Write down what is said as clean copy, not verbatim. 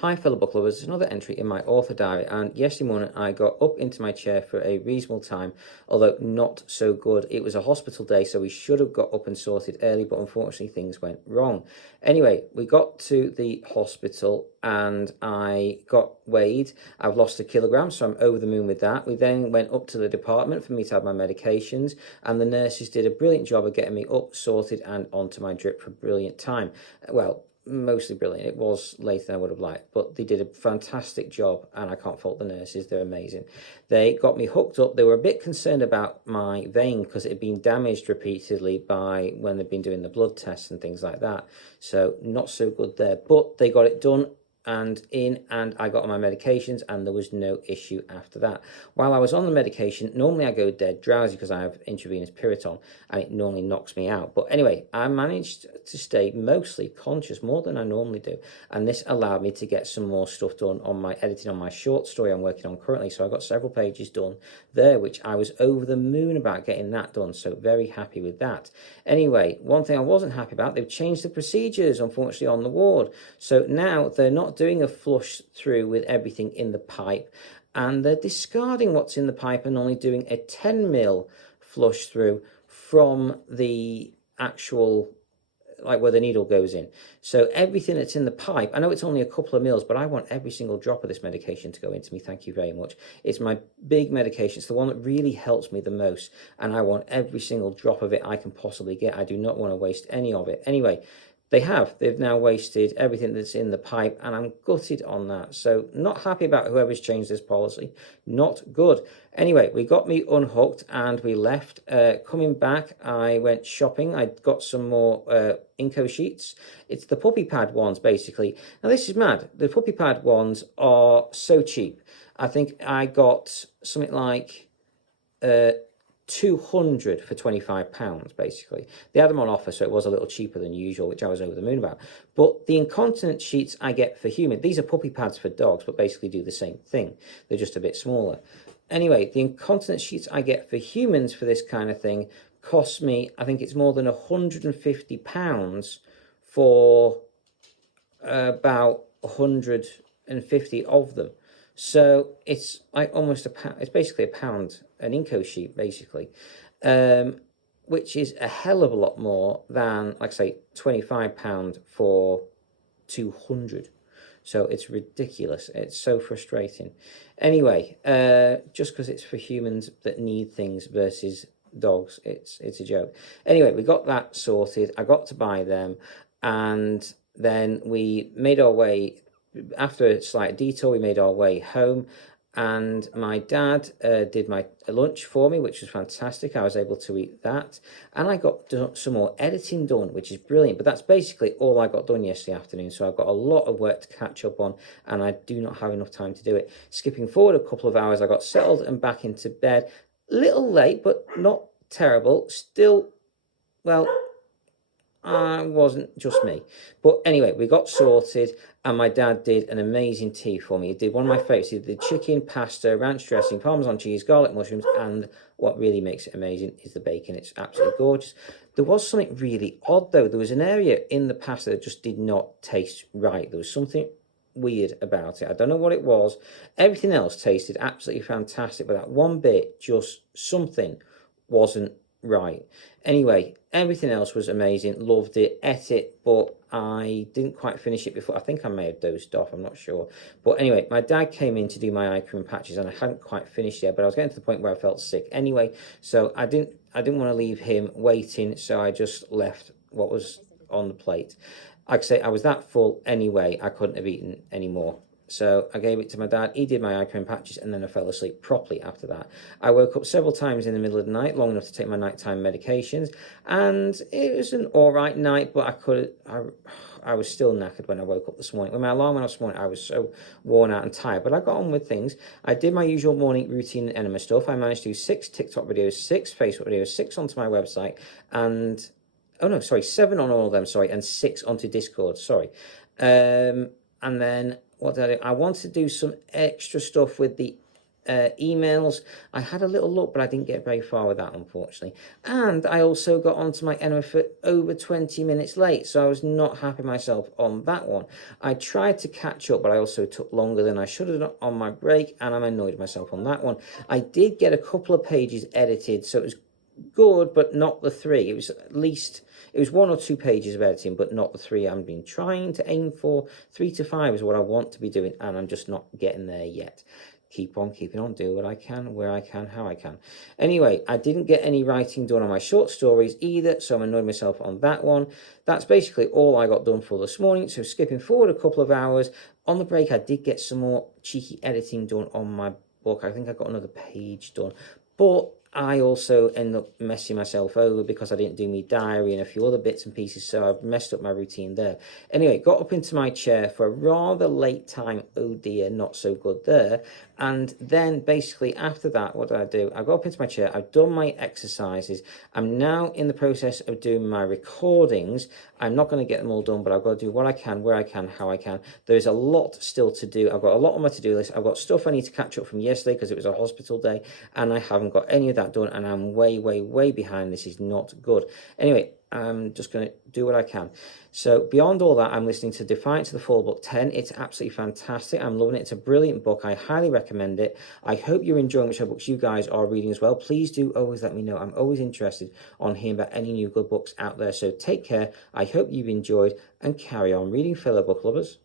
Hi fellow book lovers, there's another entry in my author diary, and yesterday morning I got up into my chair for a reasonable time, although not so good. It was a hospital day, so we should have got up and sorted early, but unfortunately things went wrong. Anyway, we got to the hospital and I got weighed. I've lost 1 kilogram, so I'm over the moon with that. We then went up to the department for me to have my medications, and the nurses did a brilliant job of getting me up, sorted, and onto my drip for a brilliant time. Well, mostly brilliant. It was later than I would have liked, but they did a fantastic job, and I can't fault the nurses. They're amazing. They got me hooked up. They were a bit concerned about my vein because it had been damaged repeatedly by when they've been doing the blood tests and things like that. So not so good there, but they got it done and I got on my medications, and there was no issue after that. While I was on the medication, normally I go dead drowsy because I have intravenous Piriton, and it normally knocks me out. But anyway, I managed to stay mostly conscious, more than I normally do, and this allowed me to get some more stuff done on my editing on my short story I'm working on currently. So I got several pages done there, which I was over the moon about getting that done, so very happy with that. Anyway, one thing I wasn't happy about, they've changed the procedures, unfortunately, on the ward. So now they're not doing a flush through with everything in the pipe, and they're discarding what's in the pipe and only doing a 10 ml flush through from the actual, like where the needle goes in. So everything that's in the pipe, I know it's only a couple of mils, but I want every single drop of this medication to go into me. Thank you very much. It's my big medication. It's the one that really helps me the most, and I want every single drop of it I can possibly get. I do not want to waste any of it. Anyway, they've now wasted everything that's in the pipe, and I'm gutted on that. So not happy about whoever's changed this policy. Not good. Anyway, we got me unhooked and we left. Coming back, I went shopping. I got some more Inco sheets. It's the puppy pad ones, basically. Now this is mad. The puppy pad ones are so cheap. I think I got something like 200 for £25, basically. They had them on offer, so it was a little cheaper than usual, which I was over the moon about. But the incontinence sheets I get for human, these are puppy pads for dogs, but basically do the same thing. They're just a bit smaller. Anyway, the incontinence sheets I get for humans for this kind of thing cost me, I think it's more than £150 for about 150 of them. So it's like almost a pound. It's basically a pound, an Inco sheet, basically, which is a hell of a lot more than, like I say, £25 for 200. So it's ridiculous. It's so frustrating. Anyway, just because it's for humans that need things versus dogs, it's a joke. Anyway, we got that sorted. I got to buy them, and then we made our way. After a slight detour, we made our way home, and my dad did my lunch for me, which was fantastic. I was able to eat that, and I got some more editing done, which is brilliant. But that's basically all I got done yesterday afternoon, so I've got a lot of work to catch up on, and I do not have enough time to do it. Skipping forward a couple of hours, I got settled and back into bed. Little late, but not terrible. Still, well, wasn't just me. But anyway, we got sorted, and my dad did an amazing tea for me. He did one of my favorites. He did chicken, pasta, ranch dressing, Parmesan cheese, garlic mushrooms, and what really makes it amazing is the bacon. It's absolutely gorgeous. There was something really odd, though. There was an area in the pasta that just did not taste right. There was something weird about it. I don't know what it was. Everything else tasted absolutely fantastic, but that one bit, just something wasn't right. Anyway, everything else was amazing. Loved it, ate it, but I didn't quite finish it before. I think I may have dozed off, I'm not sure. But anyway, my dad came in to do my eye cream patches, and I hadn't quite finished yet, but I was getting to the point where I felt sick anyway, so I didn't want to leave him waiting, so I just left what was on the plate. Like I say, I was that full anyway, I couldn't have eaten anymore. So I gave it to my dad. He did my eye cream patches, and then I fell asleep properly after that. I woke up several times in the middle of the night, long enough to take my nighttime medications, and it was an all right night, but I was still knackered when I woke up this morning. When my alarm went off this morning, I was so worn out and tired, but I got on with things. I did my usual morning routine and enema stuff. I managed to do 6 TikTok videos, 6 Facebook videos, 6 onto my website, and 7 on all of them, and 6 onto Discord, and then what did I do? I wanted to do some extra stuff with the emails. I had a little look, but I didn't get very far with that, unfortunately. And I also got onto my enema for over 20 minutes late, so I was not happy myself on that one. I tried to catch up, but I also took longer than I should have done on my break, and I'm annoyed at myself on that one. I did get a couple of pages edited, so it was good, but not the 3. It was at least, it was 1 or 2 pages of editing, but not the 3 I've been trying to aim for. 3 to 5 is what I want to be doing, and I'm just not getting there yet. Keep on keeping on, do what I can, where I can, how I can. Anyway, I didn't get any writing done on my short stories either, so I'm annoyed myself on that one. That's basically all I got done for this morning, so skipping forward a couple of hours. On the break, I did get some more cheeky editing done on my book. I think I got another page done, but I also end up messing myself over because I didn't do my diary and a few other bits and pieces, so I've messed up my routine there. Anyway, got up into my chair for a rather late time. Oh dear, not so good there. And then basically after that, what did I do? I got up into my chair, I've done my exercises. I'm now in the process of doing my recordings. I'm not going to get them all done, but I've got to do what I can, where I can, how I can. There's a lot still to do. I've got a lot on my to-do list. I've got stuff I need to catch up from yesterday because it was a hospital day, and I haven't got any of that done, and I'm way behind. This is not good. Anyway, I'm just going to do what I can. So beyond all that, I'm listening to Defiance of the Fall Book 10. It's absolutely fantastic. I'm loving it. It's a brilliant book. I highly recommend it. I hope you're enjoying whichever books you guys are reading as well. Please do always let me know. I'm always interested on hearing about any new good books out there. So take care. I hope you've enjoyed, and carry on reading, fellow book lovers.